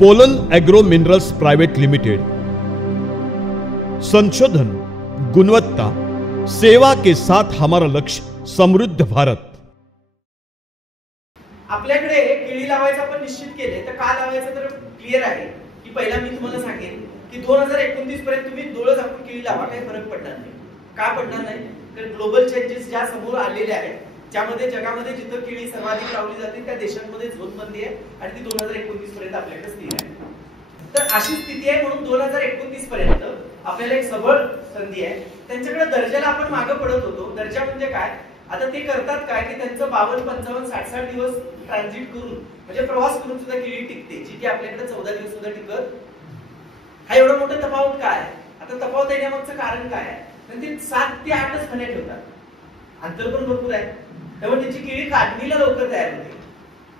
Pollen agro minerals private limited. संशोधन, गुणवत्ता, सेवा के साथ हमारा लक्ष्य समृद्ध भारत। आपल्याकडे केळी लावायचं आपण निश्चित केले तर का लावायचं तर क्लिअर आहे की पहिला मी तुम्हाला सांगेन की 2029 पर्यंत तुम्ही डोळं झाकून केळी लावा, काही फरक पडणार नाही। का पडणार नाही? कारण ग्लोबल चेंजेस ज्या समोर आलेले आहेत ज्यामध्ये जगामध्ये जिथं केळी सर्वाधिक लावली जाते त्या देशांमध्ये झोनबंदी आहे आणि ती 2029 पर्यंत आपल्याकडे स्थिर आहे। तर अशी स्थिती आहे म्हणून 2029 पर्यंत आपल्याला एक सबळ संधी आहे। त्यांच्याकडे दर्जाला आपण मागे पडत होतो। दर्जा म्हणजे काय? आता ते करतात काय की त्यांचं 52, 55, 60 दिवस ट्रान्झिट करून म्हणजे प्रवास करून सुद्धा केळी टिकते, जी की आपल्याकडे 14 दिवस सुद्धा टिकत। हा एवढा मोठा तफावत काय? आता तफावत येण्यामागचं कारण काय आहे? तर ते 7 ते 8च फण्या ठेवतात, अंतर पण भरपूर आहे, त्यामुळे त्याची केळी काढणीला लवकर तयार होते।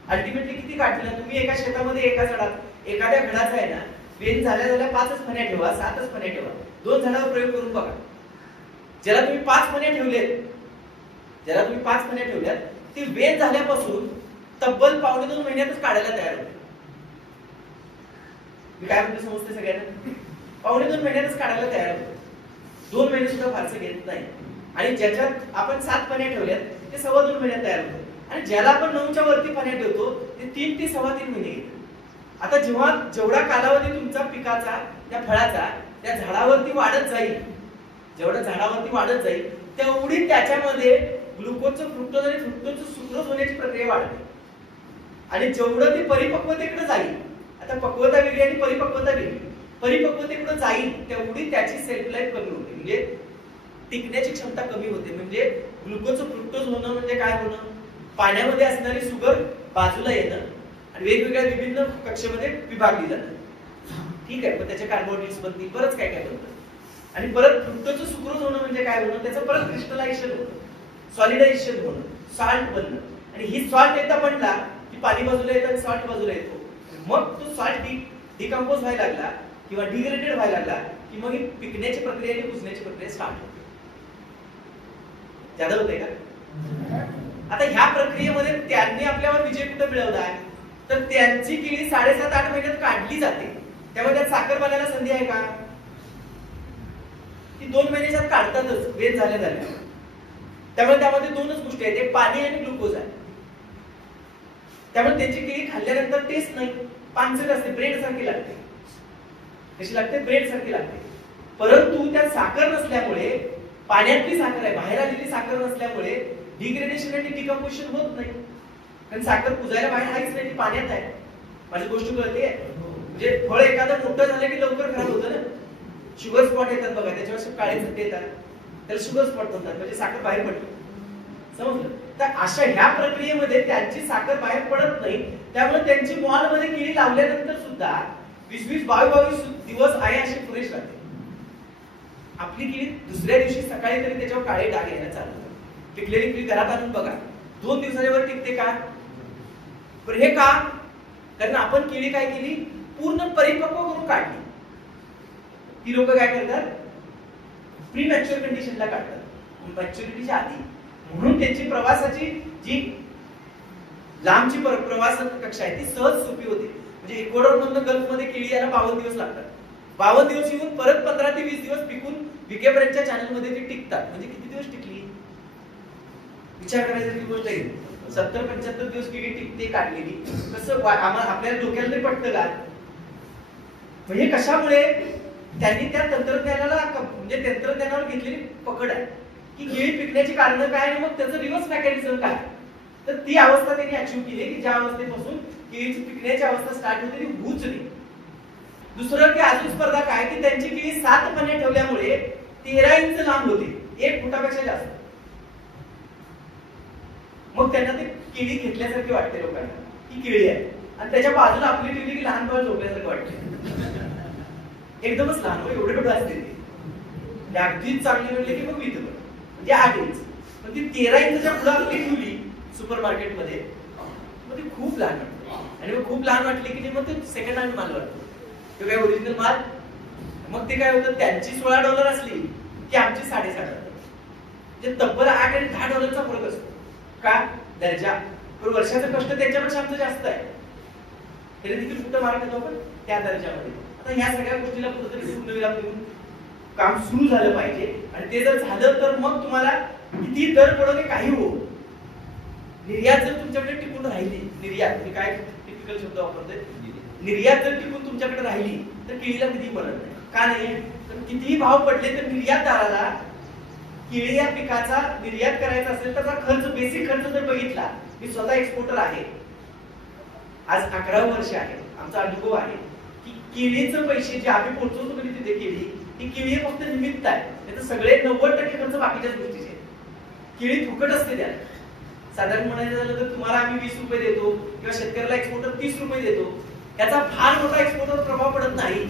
अल्टिमेटली किती काढतील तुम्ही एका शेतामध्ये एका झाडात एखाद्या घडाचा आहे ना वेन झाल्या 5च फण्या ठेवा, 7च फण्या ठेवा, 2 झाडावर प्रयोग करून बघा। ज्याला तुम्ही 5 फण्या ठेवल्यात ती वेन झाल्यापासून तब्बल 1.5-2 महिन्यातच काढायला तयार होते। मी काय म्हणतो समजते सगळ्यांना? 1.5-2 महिन्यातच काढायला तयार होते, 2 महिने सुद्धा फारसं घेत नाही। आणि ज्याच्यात आपण 7 फण्या ठेवल्यात ते 2.25 महिन्यात तयार होते आणि ज्याला आपण 9च्या वरती फण्या ठेवतो ते 3 ते 3.25 महिने घेते। आता जेवढा कालावधी तुमचा पिकाचा त्या फळाचा त्या झाडावरती वाढत जाईल, जेवढा झाडावरती वाढत जाईल तेवढी त्याच्यामध्ये ग्लुकोजचं फ्रुक्टोज आणि फ्रुक्टोजचं सुक्रोज होण्याची प्रक्रिया वाढते आणि जेवढं ती परिपक्वतेकडे जाईल, आता पक्वता वेगळी आणि परिपक्वता वेगळी, परिपक्वतेकडे जाईल तेवढी त्याची सेल्फ लाईफ कमी होते, म्हणजे टिकण्याची क्षमता कमी होते। म्हणजे ग्लुकोजचं फ्रुक्टोज होणं म्हणजे काय होणं? पाण्यामध्ये असणारी शुगर बाजूला येणं आणि वेगवेगळ्या विभिन्न कक्षेमध्ये विभागली जातात। ठीक आहे, पण त्याचे कार्बोहायड्रेट्स बनतील, बरंच काय काय बनतं आणि परत फ्रुक्टोजचं सुक्रोज होणं म्हणजे काय होणं? त्याचं परत क्रिस्टलायझेशन होणं, सॉलिडायझेशन होणं, सॉल्ट बनणं आणि ही सॉल्ट एकदा बनला की पाणी बाजूला येतं आणि सॉल्ट बाजूला येतो। मग तो सॉल्ट डिकंपोज व्हायला लागला किंवा डिग्रेडेड व्हायला लागला की मग ही पिकण्याची प्रक्रिया आणि कुजण्याची प्रक्रिया स्टार्ट होते। ज्यादा होते का? आता ह्या प्रक्रियेमध्ये त्यांनी आपल्यावर विजय कुठे मिळवला आहे? तर त्यांची केळी 7.5-8 महिन्यात काढली जाते, त्यामुळे त्यात साखर बनायला संधी आहे का? ती 2 महिन्यात काढतातच वेन झाल्या। त्यामुळे त्यामध्ये 2च गोष्टी आहेत, एक पाणी आणि ग्लुकोज आहे। त्यामुळे त्याची केळी खाल्ल्यानंतर टेस्ट नाही, पानसट असते, ब्रेड सारखी लागते। कशी लागते? ब्रेड सारखी लागते। परंतु त्यात साखर नसल्यामुळे, पाण्यातली साखर आहे, बाहेर आलेली साखर नसल्यामुळे डिग्रेडेशन आणि डिकंपोजिशन होत नाही, कारण साखर कुजायला बाहेर आहेच नाही, ती पाण्यात आहे। माझी गोष्ट कळते? म्हणजे फळ एखादं मोठं झालं की लवकर खराब होतं ना, शुगर स्पॉट येतात बघा, त्याच्यावर काळे धब्बे येतात, त्याला शुगर स्पॉट म्हणतात, म्हणजे साखर बाहेर पडते। समजलं? तर अशा ह्या प्रक्रियेमध्ये त्यांची साखर बाहेर पडत नाही, त्यामुळे त्यांची मॉलमध्ये केळी लावल्यानंतर सुद्धा 20-22 दिवस आहे अशी पुरेश राहते। आपली केळी दुसऱ्या दिवशी सकाळी तरी त्याच्यावर काळे डाग यायला चालू होतात। पिकलेली केळी घरात आणून बघा, 2 दिवसाच्या वर टिकते का? पण हे का? कारण आपण केळी काय केली? पूर्ण परिपक्व करून काढली। ती लोक काय करतात? प्री मॅच्युअर कंडिशनला काढतात, मॅच्युरिटीच्या आधी, म्हणून त्यांची प्रवासाची जी लांबची प्रवास कक्षा आहे ती सहज सोपी होते। म्हणजे इक्वेडॉरमधून गल्फमध्ये केळी यायला 52 दिवस लागतात, 52 दिवस येऊन परत 15 ते 20 दिवस पिकून विकेपर्यंतच्या चॅनलमध्ये ती टिकतात। म्हणजे किती दिवस टिकली? विचार करायची गोष्ट आहे। 70-75 दिवस केळी टिकते काढलेली, कसं आपल्याला डोक्याला तरी पटतं का? म्हणजे कशामुळे? त्यांनी त्या तंत्रज्ञानाला, म्हणजे तंत्रज्ञानावर घेतलेली पकड आहे की केळी पिकण्याची कारण काय आणि मग त्याचं रिव्हर्स मेकॅनिझम काय, तर ती अवस्था त्यांनी अचीव्ह केली की ज्या अवस्थेपासून केळीची पिकण्याची अवस्था स्टार्ट होते ती होऊच नाही। दुसरं की अजून स्पर्धा काय की त्यांची केळी 7 फण्या ठेवल्यामुळे 13 इंच लांब होते, 1 फुटापेक्षा जास्त। मग त्यांना ते केळी घेतल्यासारखी वाटते लोकांना, ही केळी आहे आणि त्याच्या बाजूला आपली ठेवली की लहान बाळ झोपल्यासारखं वाटते, एकदमच लहान, एवढे एवढं असते ते, अगदीच चांगली म्हणले की मग विधवर म्हणजे 8 इंच, पण ती 13 इंचच्या पुढे आपली ठेवली सुपर मार्केटमध्ये, मग ती खूप लहान वाटते आणि मग खूप लहान वाटली की मग ते सेकंड हँड माल वाटतो, तो काय ओरिजिनल माल। मग ते काय होतं? त्यांची $16 असली की आमची $7.5, म्हणजे तब्बल $8 आणि $10चा फरक असतो। का? दर्जा, पण वर्षाचं कष्ट त्यांच्यापेक्षा आमचं जास्त आहे। तरी देखील कुठं मार्क घेतो आपण त्या दर्जामध्ये. आता ह्या सगळ्या गोष्टीला कुठेतरी पूर्णविराम देऊन काम सुरू झालं पाहिजे. आणि ते जर झालं तर मग तुम्हाला किती दर पडो काही हो, निर्यात जर तुमच्याकडे टिकून राहिली, निर्यात मी काय टिपिकल शब्द वापरतोय, निर्यात जर टिकून तुमच्याकडे राहिली तर केळीला कधी पडत नाही. का नाही? तर कितीही भाव पडले तर निर्यातदाराला केळी या पिकाचा निर्यात करायचा असेल तर खर्च, बेसिक खर्च जर बघितला, मी स्वतः एक्सपोर्टर आहे, आज 11 वर्ष आहे, आमचा अनुभव आहे की केळीचे पैसे जे आम्ही पोहोचवतो कधी तिथे केळी, ही केळी फक्त निमित्त आहे, नाही तर सगळे 90% खर्च बाकीच्याच गोष्टीचे. केळी फुकट असते त्यात. साधारण म्हणायचं झालं तर तुम्हाला आम्ही 20 रुपये देतो किंवा शेतकऱ्याला एक्सपोर्टर 30 रुपये देतो, त्याचा फार मोठा एक्सपोर्टवर प्रभाव पडत नाही.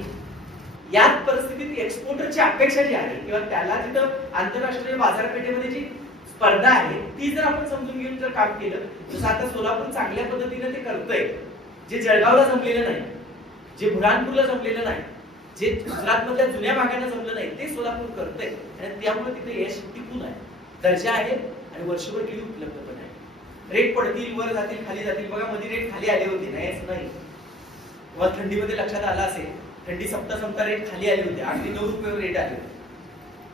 याच परिस्थितीत एक्सपोर्टरची अपेक्षा जी आहे किंवा त्याला तिथं आंतरराष्ट्रीय बाजारपेठेमध्ये जी स्पर्धा आहे ती जर आपण समजून घेऊन जर काम केलं, जसं आता सोलापूर चांगल्या पद्धतीने ते करतंय, जे जळगावला जमलेलं नाही, जे बुरहानपूरला जमलेलं नाही, जे गुजरात मधल्या जुन्या भागांना जमलं नाही, ते सोलापूर करतंय आणि त्यामुळे तिथे यश टिकून आहे, दर्जा आहे आणि वर्षभर केळी उपलब्ध पण आहे. रेट पडतील, वर जातील, खाली जातील. बघा मध्ये रेट खाली आले होते, नाही असं नाही. तुम्हाला थंडीमध्ये लक्षात आलं असेल, थंडी संपता रेट खाली आले होते, अगदी 9 रुपयावर रेट आले होते.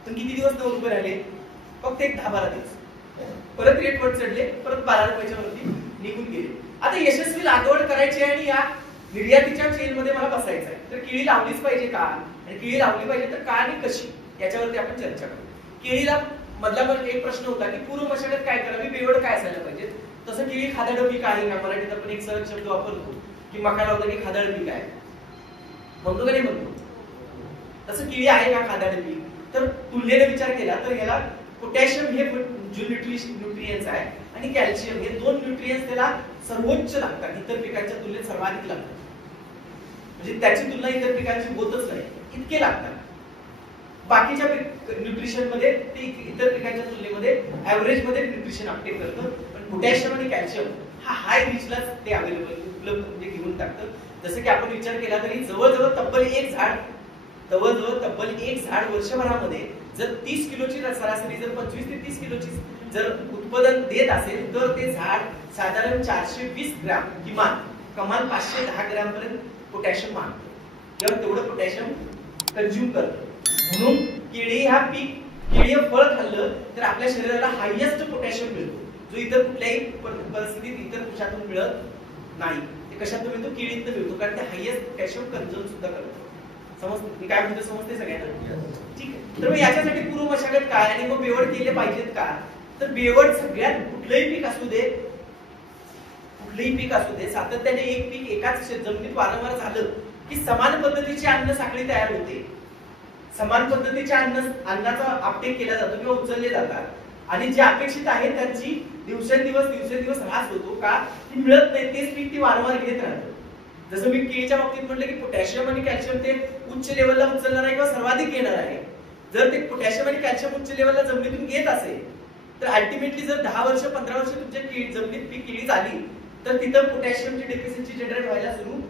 पण किती दिवस 9 रुपये राहिले? फक्त एक 10-12 दिवस. परत रेट वर चढले, परत 12 रुपयाच्या वरती निघून गेले. आता यशस्वी लागवड करायची आणि या निर्यातीच्या चेन मध्ये मला बसायचं आहे, तर केळी लावलीच पाहिजे का, आणि केळी लावली पाहिजे तर का आणि कशी, याच्यावरती आपण चर्चा करू. केळीला मधला एक प्रश्न होता की पूर्व मशागत काय करावी, बेवड काय असायला पाहिजे. तसं केळी खादाड पीक आहे का? मराठीत आपण एक सहज शब्द वापरतो की मका लावता की खादाड पीक आहे, म्हणतो का नाही म्हणतो? तसं केळी आहे का खादाड पीक? तर तुलनेने विचार केला तर याला पोटॅशियम हे जो न्यूट्रियन्स आहे आणि कॅल्शियम हे 2 न्यूट्रियन्स त्याला सर्वोच्च लागतात, इतर पिकांच्या तुलनेत सर्वाधिक लागतात. म्हणजे त्याची तुलना इतर पिकांची होतच नाही, इतके लागतात. बाकीच्या न्यूट्रिशन मध्ये ते इतर पिकांच्या तुलनेमध्ये ऍव्हरेज मध्ये न्यूट्रिशन अपटेक करतं, पण पोटॅशियम आणि कॅल्शियम हा हाय रिचलाच ते अवेलेबल उपलब्ध म्हणजे घेऊन टाकतं. जसं की आपण विचार केला तरी जवळजवळ तब्बल एक झाड वर्षभरामध्ये जर 30 किलोची सरासरी, जर 25 ते 30 किलोची जर उत्पादन देत असेल तर ते झाड साधारण 420 ग्रॅम कमाल 510 ग्रॅम पर्यंत पोटॅशियम मागतं किंवा तेवढं पोटॅशियम कंझ्युम करतं. म्हणून केळी हा पीक, केळी फळ खाल्लं तर आपल्या शरीराला हायएस्ट पोटॅशियम मिळतो, जो इतर कुठल्याही परिस्थितीत इतर कशातून मिळत नाही. ते कशातून मिळतो? केळीतून मिळतो, कारण ते हायएस्ट पोटॅशियम कंझ्युम सुद्धा करतो. समजतं मी काय म्हणतो? समजते सगळ्यांना? ठीक आहे. तर मग याच्यासाठी पूर्व मशागत काय आणि मग बेवड केले पाहिजेत का? तर बेवड सगळ्यात कुठलंही पीक असू दे, सातत्याने एक पीक एकाच जमिनीत वारंवार झालं की समान पद्धतीची अन्न साखळी तयार होते, समान पद्धतीच्या अन्नाचा अपटेक केला जातो किंवा उचलले जातात, आणि जे अपेक्षित आहे त्यांची दिवसेंदिवस ऱ्हास होतो का, ती मिळत नाही. तेच पीक ती वारंवार घेत राहतं. जसं मी केळीच्या बाबतीत म्हटलं की पोटॅशियम आणि कॅल्शियम ते उच्च लेवलला उचलणार आहे किंवा सर्वाधिक येणार आहे. जर ते पोटॅशियम आणि कॅल्शियम उच्च लेवलला जमिनीतून घेत असेल तर अल्टिमेटली जर 10 वर्ष 15 वर्ष तुमच्या जमिनीत पीक केळी झाली तर तिथं पोटॅशियमची डेफिशियन्सी जनरेट व्हायला सुरू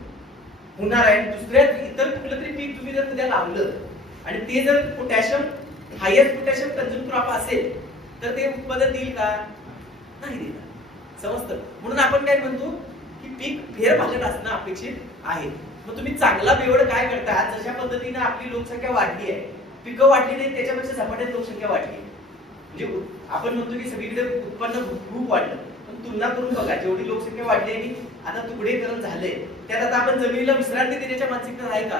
होणार आहे. दुसऱ्या इतर कुठलं तरी पीक तुम्ही जर उद्या लावलं आणि ते जर potassium highest potassium consume crop असेल तर ते उत्पादन देईल का? नाही देणार. समजतं? म्हणून आपण काय म्हणतो की पीक फेरफाटत असणं अपेक्षित आहे. मग तुम्ही चांगला बेवड काय करता? जशा पद्धतीने आपली लोकसंख्या वाढली आहे, पिकं वाढली नाही, त्याच्यापेक्षा झपाट्यात लोकसंख्या वाढली. म्हणजे आपण म्हणतो की सगळीकडे उत्पन्न खूप वाढलं, पण तुलना करून बघा, जेवढी लोकसंख्या वाढली आणि आता तुकडेकरण झालंय त्यात आता आपण जमिनीला विश्रांती देण्याच्या मानसिकता आहे का?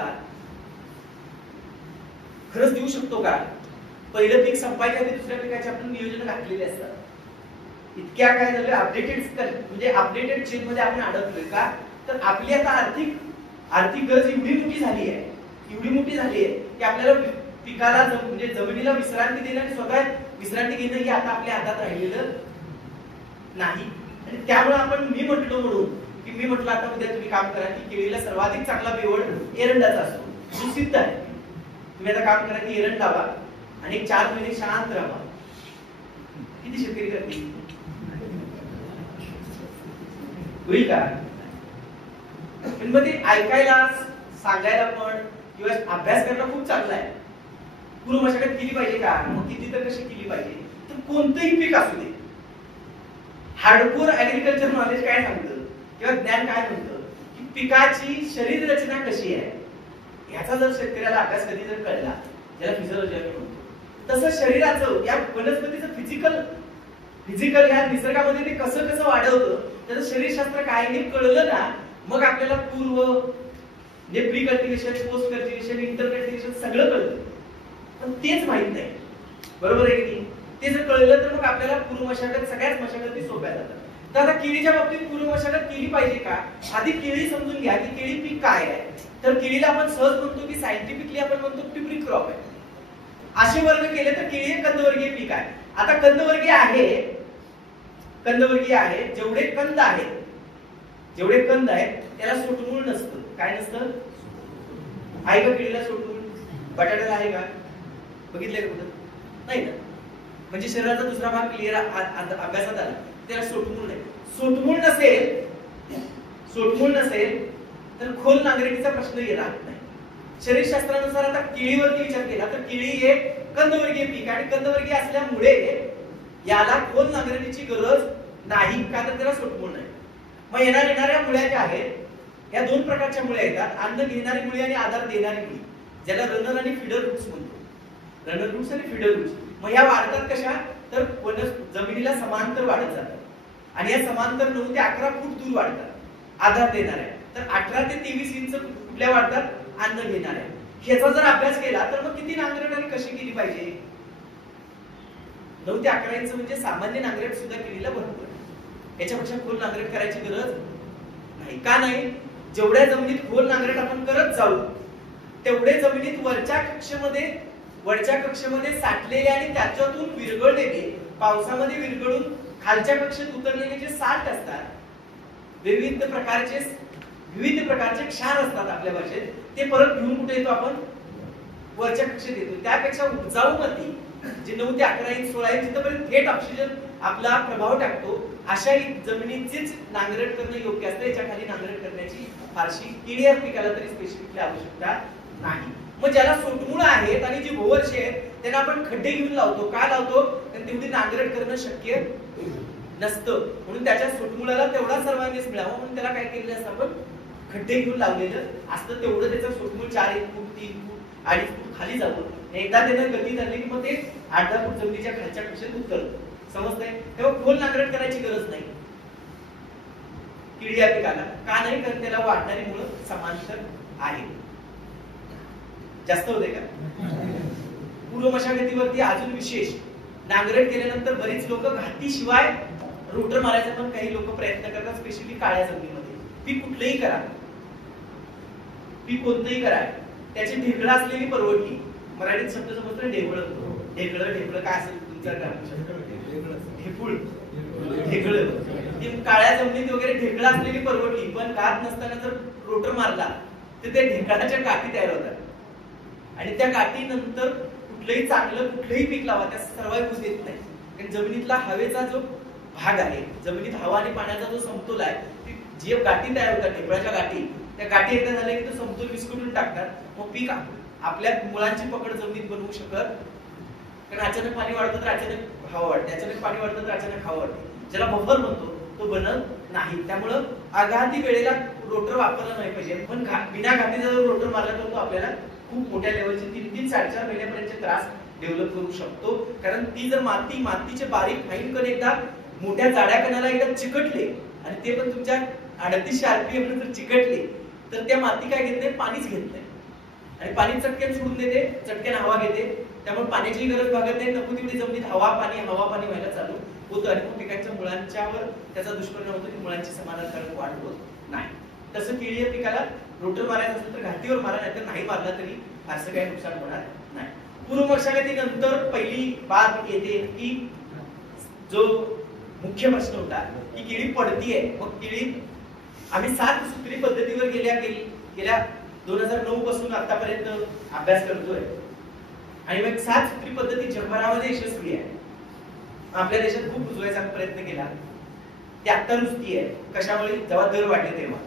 खरंच देऊ शकतो का? पहिलं पीक संपायच्या आधी दुसऱ्या पिकाचे आपण नियोजन घातलेले असतात. इतक्या काय झालं, अपडेटेड चेन मध्ये आपण अडकलोय का? तर आपली आता आर्थिक गरज एवढी मोठी झाली आहे की आपल्याला पिकाला म्हणजे जमिनीला विश्रांती देणं आणि स्वतः विश्रांती घेणं हे आता आपल्या हातात राहिलेलं नाही. आणि त्यामुळे मी म्हटलं आता उद्या तुम्ही काम करा की केळीला सर्वाधिक चांगला बेवड एरंडाचा असतो, जो सिद्ध आहे. तुम्ही आता काम करा की एरंड लावा आणि 4 महिने शांत राहा. किती शेतकरी करतील? होईल का? पण मग ते ऐकायला, सांगायला पण किंवा अभ्यास करायला खूप चांगला आहे. पूर्व मशागत केली पाहिजे का? मग किती तर कशी केली पाहिजे? तर कोणतंही पीक असू दे, हार्डकोर ऍग्रिकल्चर नॉलेज काय सांगतं किंवा ज्ञान काय म्हणतं की पिकाची शरीर रचना कशी आहे ह्याचा जर शेतकऱ्याला अभ्यास कधी जर कळला, ज्याला फिजिओलॉजी म्हणतो, तसं शरीराचं या वनस्पतीचं फिजिकल या निसर्गामध्ये ते कसं कसं वाढवतं, त्याचं शरीरशास्त्र काय हे कळलं ना, मग आपल्याला पूर्व म्हणजे pre cultivation, post cultivation, inter cultivation सगळं कळतं. पण तेच माहित नाही, बरोबर आहे की नाही? ते जर कळलं तर मग आपल्याला पूर्व मशागत सगळ्याच मशागती सोप्या जातात. तर आता केळीच्या बाबतीत पूर्व मशागत केली पाहिजे का? आधी केळी समजून घ्या की केळी पीक काय आहे. तर केळीला आपण सहज म्हणतो की सायंटिफिकली आपण म्हणतो ट्युबरिक क्रॉप आहे. असे वर्ग केले तर केळी हे कंदवर्गीय पीक आहे. आता कंदवर्गीय आहे, जेवढे कंद आहेत त्याला सोटमूळ नसतं. काय नसतं? आहे का केळीला सोटमूळ? बटाट्याला आहे का? बघितलंय का कुठं? नाही ना. म्हणजे शरीराचा दुसरा भाग क्लिअर अभ्यासात आला, त्याला सोटमूळ नाही. सोटमूळ नसेल तर खोल नांगरटीचा प्रश्न येणार नाही. शरीरशास्त्रानुसार आता केळीवरती विचार केला तर केळी हे कंदवर्गीय पीक आणि कंदवर्गीय असल्यामुळे याला खोल नांगरटीची गरज नाही, का तर त्याला सोटमूळ नाही. मग येणाऱ्या मुळ्या ज्या आहेत या दोन प्रकारच्या मुळ्या येतात, अन्न घेणारी मुळी आणि आधार देणारी मुळी, ज्याला रनर आणि फीडर रूट्स म्हणतो. रनर रूट्स आणि फीडर रूट्स. मग या वाढतात कशा? तर जमिनीला समांतर वाढत जातात आणि या समांतर 9 ते 11 फूट दूर वाढतात आधार देणाऱ्या. तर 18 ते 23 इंच कुठल्या वाढतात? अन्न घेणाऱ्या. ह्याचा जर अभ्यास केला तर मग किती नांगरट आणि कशी केली पाहिजे? 9 ते 11 इंच म्हणजे सामान्य नांगरट सुद्धा केळीला भरपूर. याच्यापेक्षा खोल नांगरट करायची गरज नाही. का नाही? जेवढ्या जमिनीत खोल नांगरट आपण करत जाऊ तेवढे जमिनीत वरच्या कक्षेमध्ये साठलेले आणि त्याच्यातून विरघळलेले, पावसामध्ये विरघळून खालच्या कक्षेत उतरलेले जे साठ असतात, विविध प्रकारचे क्षार असतात आपल्या भाषेत, ते परत घेऊन कुठे येतो आपण? वरच्या कक्षेत येतो. त्यापेक्षा उपजाऊ माती जे 9 ते 11 इंच 16 इंच जिथपर्यंत थेट ऑक्सिजन आपला प्रभाव टाकतो अशा जमिनीचीच नांगरट करणं योग्य असतं. याच्या खाली नांगरट करण्याची फारशी केळी या पिकाला तरी स्पेसिफिकली आवश्यकता नाही. मग ज्याला सोटमूळ आहेत आणि जी भोवरशी आहेत त्यांना आपण खड्डे घेऊन लावतो. का लावतो? कारण तेवढी नांगरट करणं शक्य नसतं, म्हणून त्याच्या सोटमुळाला तेवढा सर्वांगीण मिळावा म्हणून त्याला काय केलेलं असतं? आपण खड्डे घेऊन लावलेलं असतं. तेवढं त्याचं सोटमूळ 4 फूट 3 फूट 2.5 फूट खाली जातो. एकदा त्यानं गती झाली की मग ते 8-10 फूट जमिनीच्या खालच्या कक्षेत उतरतं. समजतंय? तेव्हा खोल नांगरट करायची गरज नाही केळी या पिकाला. का नाही? कारण त्याला वाढणारी मुळं समांतर आहे. जास्त होते का? पूर्व मशागतीवरती अजून विशेष, नांगरट केल्यानंतर बरीच लोक घाटीशिवाय रोटर मारायचा पण काही लोक प्रयत्न करतात, स्पेशली काळ्या जमिनीमध्ये. पीक कुठलंही करा, पीक कोणतंही करा, त्याची ढेकळं असलेली परवडली. मराठीत शब्द समजतो ढेकळं काय असेल तुमच्या ढेकळं. काळ्या जमिनीत वगैरे ढेकळं असलेली परवडली, पण घात नसताना जर रोटर मारला तर त्या ढेकळाच्या गाठी तयार होतात आणि त्या गाठीनंतर कुठलंही पीक लावा त्या सर्वाइव्ह होऊ देत नाही. कारण जमिनीतला हवेचा जो भाग आहे, जमिनीत हवा आणि पाण्याचा जो समतोल आहे, जी गाठी तयार होतात ढेकळाच्या गाठी, त्या गाठी एकदा झाल्या की तो समतोल विस्कटून टाकतात. मग पीक आपल्या मुळांची पकड जमिनीत बनवू शकत, कारण अचानक पाणी वाढतं तर अचानक हवा वाढते, अचानक पाणी वाढतं तर अचानक हवा वाढते, ज्याला बफर म्हणतो तो बनत नाही. त्यामुळं आघाती वेळेला रोटर वापरला नाही पाहिजे. पण बिना घातीचा जर रोटर मारला तर तो आपल्याला खूप मोठ्या लेवलचे 3-3, 4-4 महिन्यापर्यंतचे त्रास डेव्हलप करू शकतो. कारण ती जर मातीचे बारीक फाईन कण एकदा मोठ्या जाड्या कणाला एकदा चिकटले आणि ते पण तुमच्या 3800 RPM जर चिकटले तर त्या माती काय घेत नाही? पाणीच घेत नाही आणि पाणी चटक्यान सोडून देते, चटक्यान हवा घेते. त्यामुळे पाण्याची गरज भागत नाही. नको तेवढी जमिनीत हवा पाणी व्हायला चालू होतं आणि पिकांच्या मुळांच्यावर त्याचा दुष्परिणाम होतो की मुळांची समाधानकारक वाढ होत नाही. तसं केळी या पिकाला रोटर मारायचं असेल तर घाटीवर मारा, नाहीतर नाही मारला तरी फारसं काही नुकसान होणार नाही. पूर्व मशागतीनंतर पहिली बाब येते की जो मुख्य प्रश्न होता की केळी पडतीये. मग केळी आम्ही 7 सूत्री पद्धतीवर गेल्या 2009 पासून आतापर्यंत अभ्यास करतोय आणि मग 7 सूत्री पद्धती जगभरामध्ये यशस्वी आहे. आपल्या देशात खूप रुजवायचा प्रयत्न केला, ती आता रुजती आहे. कशामुळे? जेव्हा दर वाढले तेव्हा.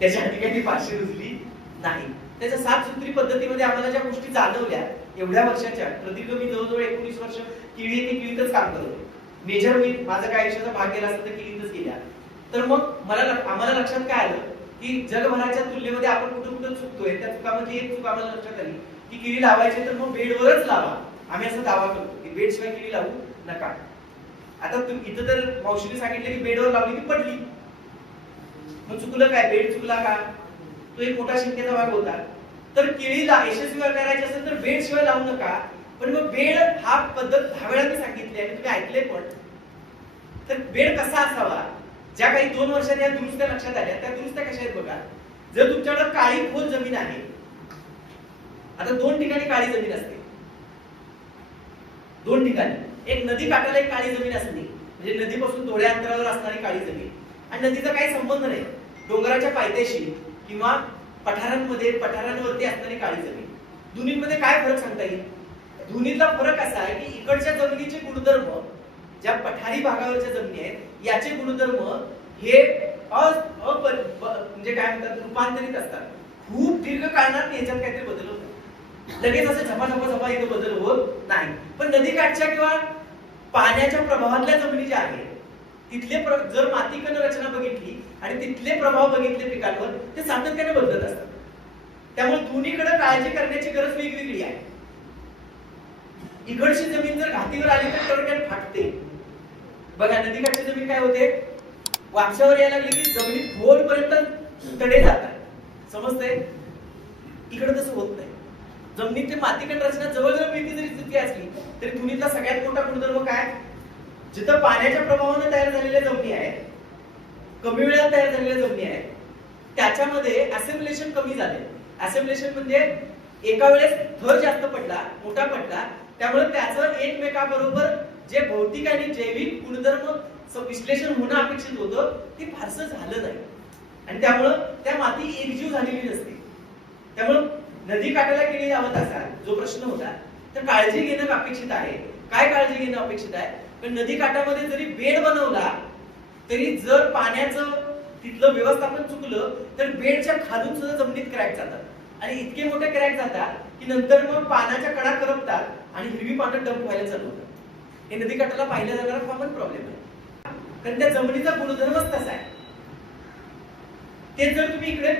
त्याच्या ठिकाणी फारशी रुजली नाही. त्याच्या 7 सूत्री पद्धतीमध्ये आम्हाला ज्या गोष्टी जाणवल्या एवढ्या वर्षाच्या, प्रदीर्घ मी जवळजवळ 19 वर्ष केळीतच काम करत होतो. मेजर मी माझा काय आयुष्याचा भाग गेला असेल तर केळीतच गेल्या. तर मग आम्हाला लक्षात काय आलं की जगभराच्या तुलनेमध्ये आपण कुठं कुठं चुकतोय. त्या चुकामध्ये एक चूक आम्हाला लक्षात आली की केळी लावायची तर मग बेडवरच लावा. आम्ही असं दावा करतो की बेड शिवाय केळी लावू नका. आता इथं तर मावशीने सांगितलं की बेडवर लावली की पडली. मग चुकलं काय? बेड चुकला का? तो एक मोठा शंकेचा भाग होता. तर केळीला यशस्वी करायची असेल तर बेड शिवाय लावू नका. पण मग बेड हा पद्धत 10 वेळा मी सांगितली आणि तुम्ही ऐकले पण. तर बेड कसा असावा? ज्या काही 2 वर्षात या दुरुस्त्या लक्षात आल्या त्या दुरुस्त्या कशा आहेत बघा. जर तुमच्याकडे काळी खोल जमीन आहे, आता 2 ठिकाणी काळी जमीन असते, 2 ठिकाणी. एक नदी काठाला एक काळी जमीन असते, म्हणजे नदीपासून थोड्या अंतरावर असणारी काळी जमीन, आणि नदीचा काही संबंध नाही. डोंगराच्या पायथ्याशी किंवा पठारांवरती असणारी काळी जमीन. दोन्हीमध्ये काय फरक सांगता येईल? दोन्हीतला फरक असा आहे की इकडच्या जमिनीचे गुणधर्म, ज्या पठारी भागावरच्या जमिनी आहेत याचे गुणधर्म हे म्हणजे काय म्हणतात, रूपांतरित असतात. खूप दीर्घ काळात याच्यात काहीतरी बदल होतो. लगेच असं झपाझपा इथे बदल होत नाही. पण नदीकाठच्या किंवा पाण्याच्या प्रभावातल्या जमिनी ज्या आहेत तिथले जर मातीकण रचना बघितली आणि तिथले प्रभाव बघितले पिकांवर, ते सातत्याने बदलत असतात. त्यामुळे दोन्हीकडे काळजी करण्याची गरज वेगवेगळी आहे. इकडची जमीन जर घातीवर आली तर कडकन फाटते. बघा नदीकाठची जमीन काय होते, वापशावर यायला लागली की जमिनीत खोलपर्यंत तडे जातात. समजतंय? इकडे तसं होत नाही. जमिनीची मातीकण रचना जवळजवळ मिळती जरी स्थिती असली तरी दोन्हीतला सगळ्यात मोठा गुणधर्म काय? जिथं पाण्याच्या प्रभावाने तयार झालेल्या जमिनी आहेत, कमी वेळात तयार झालेल्या जमिनी आहेत, त्याच्यामध्ये असेम्बलेशन कमी झाले. असेम्बलेशन म्हणजे एका वेळेस थर जास्त पडला, मोठा पडला, त्यामुळे त्याचं एकमेकाबरोबर जे भौतिक आणि जैविक गुणधर्म विश्लेषण होणं अपेक्षित होतं ते फारसं झालं नाही, आणि त्यामुळं त्या माती एकजीव झालेली नसते. त्यामुळं नदी काठाला केळी लावत असाल, जो प्रश्न होता, तर काळजी घेणं अपेक्षित आहे. काय काळजी घेणं अपेक्षित आहे? पण नदी काठामध्ये जरी बेड बनवला तरी जर पाण्याचं तिथलं व्यवस्थापन चुकलं तर बेडच्या खालून सुद्धा जमिनीत क्रॅक जातात, आणि इतके मोठे क्रॅक जातात की नंतर मग पाण्याच्या कडा करपतात आणि हिरवी पानं डंप व्हायला चालू होतात. हे नदी काठाला पाहिला जाणारा कॉमन प्रॉब्लेम आहे, कारण त्या जमिनीचा गुणधर्मच तसा आहे. तेच जर तुम्ही इकडे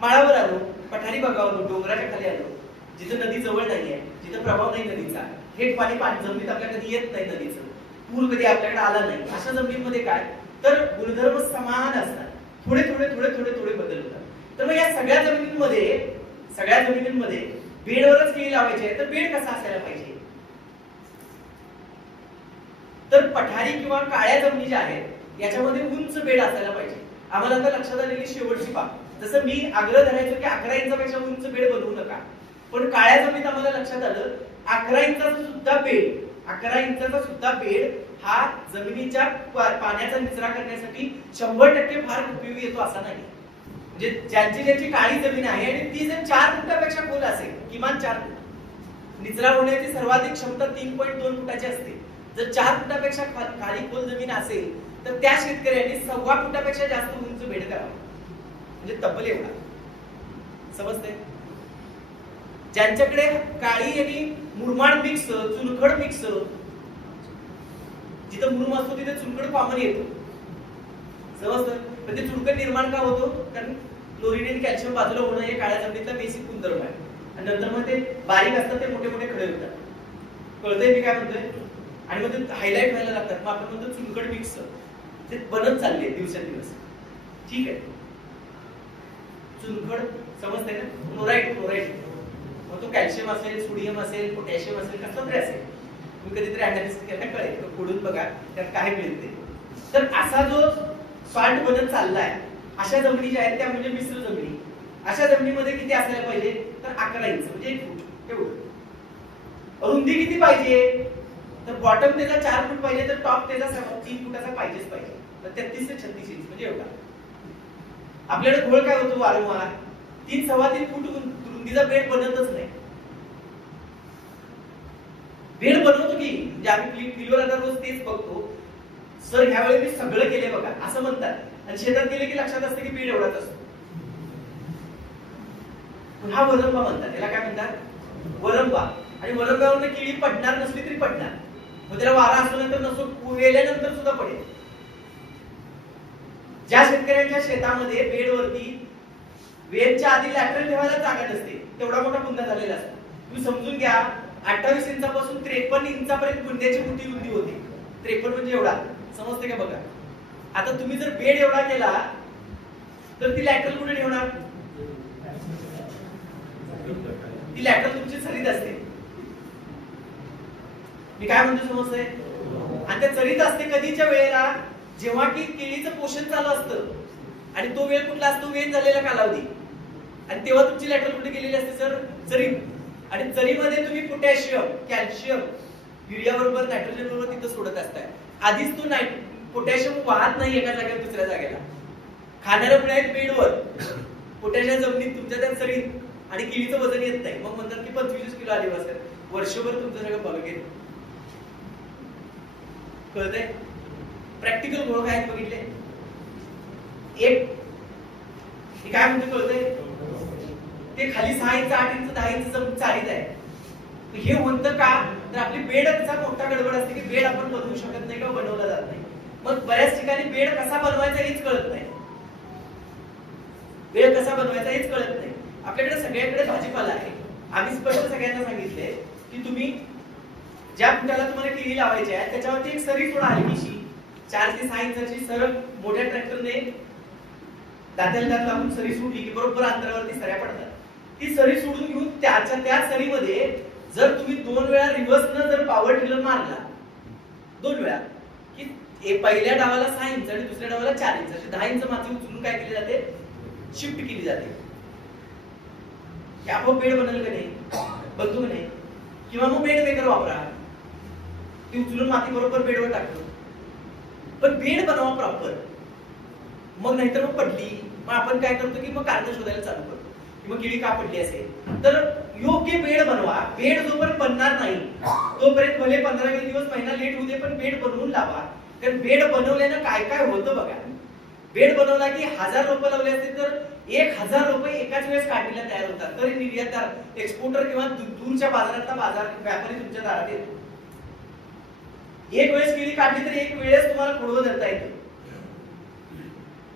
माळावर आलो, पठारी भागावर, डोंगराच्या खाली आलो, जिथे नदी जवळ नाहीये, जिथे प्रभाव नाही नदीचा, थेट पाणी जमिनीत आपल्या कधी येत नाही, नदीचं पूर कधी आपल्याकडे आला नाही, अशा जमिनीमध्ये काय तर गुणधर्म समान असतात, थोडे थोडे थोडे थोडे थोडे बदल होतात. तर मग या सगळ्या जमिनींमध्ये बेडवरच केळी लावायची आहे, तर बेड कसा असायला पाहिजे? तर पठारी किंवा काळ्या जमिनी ज्या आहेत याच्यामध्ये उंच बेड असायला पाहिजे. आम्हाला आता लक्षात आलेली शेवटची बाब, जसं मी आग्रह धरायचो की 11 इंचापेक्षा उंच बेड बनवू नका, पण काळ्या जमिनीत आम्हाला लक्षात आलं 11 इंचाचा सुद्धा बेड हा जमिनीच्या पाण्याचा निचरा करण्यासाठी 100% फार उपयोगी येतो असा नाही. म्हणजे ज्यांची काळी जमीन आहे आणि ती जर 4 फुटापेक्षा खोल असेल, किमान 4 फूट, निचरा होण्याची सर्वाधिक क्षमता 3.2 फुटाची असते. जर 4 फुटापेक्षा खाली खोल जमीन असेल तर त्या शेतकऱ्यांनी 1.25 फुटापेक्षा जास्त उंच बेड करावं, म्हणजे तब्बल एवढा. समजतंय? ज्यांच्याकडे काळी आणि मुरमाड मिक्स, चुनखड मिक्स, जिथं मुरुम असतो तिथे चुनखड कॉमन येतो. समजतं? पण ते चुनखड निर्माण का होतो? कारण क्लोरीन आणि कॅल्शियम बाजूला होणं हे काळ्या जमिनीतला बेसिक गुणधर्म आहे, आणि नंतर मग ते बारीक असतात, ते मोठे मोठे खडे होतात. कळतंय मी काय म्हणतोय? आणि मग ते हायलाइट व्हायला लागतात. मग आपण म्हणतो चुनखड मिक्स, ते बनत चालले दिवसेंदिवस. ठीक आहे, चुनखड समजते ना? क्लोराईड, मग तो कॅल्शियम असेल, सोडियम असेल, पोटॅशियम असेल, कसं तरी असेल. तुम्ही कधीतरी अनालिसिस केला कळेल, खोडून बघा त्यात काय मिळते. तर असा जो सॉल्ट बनत चाललाय, अशा जमिनी ज्या आहेत त्या म्हणजे मिश्र जमिनी. अशा जमिनीमध्ये किती असायला पाहिजे? तर 11 इंच, म्हणजे 1 फूट एवढं. रुंदी किती पाहिजे? तर बॉटम त्याचा 4 फूट पाहिजे, तर टॉप त्याचा 3 फुटाचा पाहिजेच पाहिजे. तर 33 ते 36 इंच म्हणजे एवढा. आपल्याकडे घोळ काय होतो वारंवार, 3-3.25 फूट रुंदीचा बेड बनतच नाही. बेड बनवतो की, म्हणजे आम्ही फिल्डवर आता रोज तेच बघतो, सर ह्यावेळी मी सगळं केले बघा असं म्हणतात, आणि शेतात गेले की लक्षात असतं की बेड एवढाच असतो. हा वरंबा म्हणतात, याला काय म्हणतात? वरंबा. आणि वरंब्यावरनं केळी पडणार नसली तरी पडणार, मग त्याला वारा असल्यानंतर नसो, वेल्यानंतर सुद्धा पडेल. ज्या शेतकऱ्यांच्या शेतामध्ये बेडवरती वेलच्या आधी लॅटरल ठेवायला जागा नसते, तेवढा मोठा बुंदा झालेला असतो. तुम्ही समजून घ्या, 28 इंचापासून 53 इंचापर्यंत बुंद्याची मोठी रुंदी होती. 53 म्हणजे एवढा, समजते का बघा. आता तुम्ही जर बेड एवढा केला तर ती लॅटरल कुठे ठेवणार? ती लॅटरल तुमची चरीत असते. मी काय म्हणतो समजतंय? आणि त्या चरीत असते कधीच्या वेळेला, जेव्हा की केळीचं पोषण चालू असतं आणि तो वेळ कुठला असतो? वेल झालेला कालावधी. आणि तेव्हा तुमची लॅटरल कुठे गेलेली असते सर? चरीत. आणि चरीमध्ये तुम्ही पोटॅशियम, कॅल्शियम, युरिया बरोबर नायट्रोजन बरोबर तिथं सोडत असताय. आधीच तो पोटॅशियम वाहत नाही एका जागेवर दुसऱ्या जागेला. खाणाऱ्या मुळे आहेत बेडवर, पोटॅशियम जमिनीत तुमच्या त्या चरीत, आणि केळीचं वजन येत नाही. मग म्हणतात की 25 किलो आली बस वर्षभर तुमचं सगळं बघेल. कळतंय? प्रॅक्टिकल घोळ काय बघितले? एक काय म्हणतो कळतंय? ते खाली 6 इंच, 8 इंच, 10 इंच चाळीत आहे. हे होतं का? तर आपली बेडचा मोठा गडबड असते की बेड आपण बनवू शकत नाही किंवा बनवला जात नाही. मग बऱ्याच ठिकाणी बेड कसा बनवायचा हेच कळत नाही. बेड कसा बनवायचा हेच कळत नाही. आपल्याकडे सगळ्याकडे भाजीपाला आहे. आम्ही स्पष्ट सगळ्यांना सांगितले की तुम्ही ज्या फुटाला तुम्हाला केळी लावायची आहे त्याच्यावरती एक सरी सोडा हलकीशी, 4 ते 6 इंचाची सरळ मोठ्या ट्रॅक्टरने दात्याला दात लावून सरी सोडली की बरोबर अंतरावरती सऱ्या पडतात. ती सरी सोडून घेऊन त्या सरीमध्ये जर तुम्ही 2 वेळा रिव्हर्सनं जर पॉवर टिलर मारला, 2 वेळा, की पहिल्या डावाला 6 इंच आणि दुसऱ्या डावाला 4 इंच अशी 10 इंच माती उचलून काय केली जाते? शिफ्ट केली जाते. आपोआप बेड बनेल का नाही? बनतो का नाही? किंवा मग बेड मेकर वापरा, ती उचलून माती बरोबर बेडवर टाकतो. पण बेड बनवा प्रॉपर. मग नाहीतर मग पडली, मग आपण काय करतो की मग कारण शोधायला चालू करतो की मग केळी का पडली असेल. तर योग्य बेड बनवा. बेड जोपर्यंत बनणार नाही तोपर्यंत भले 15-20 दिवस, महिना लेट होऊ दे, पण बेड बनवून लावा. कारण बेड बनवल्यानं काय काय होतं बघा. बेड बनवला की 1000 रोपं लावले असतील तर 1000 रुपये एकाच वेळेस काढीला तयार होतात. तरी निर्यातदार, एक्सपोर्टर किंवा दूरच्या बाजारातला व्यापारी तुमच्या दारात येतो. एक वेळेस केळी काढली तर एक वेळेस तुम्हाला खोडवं धरता येतं.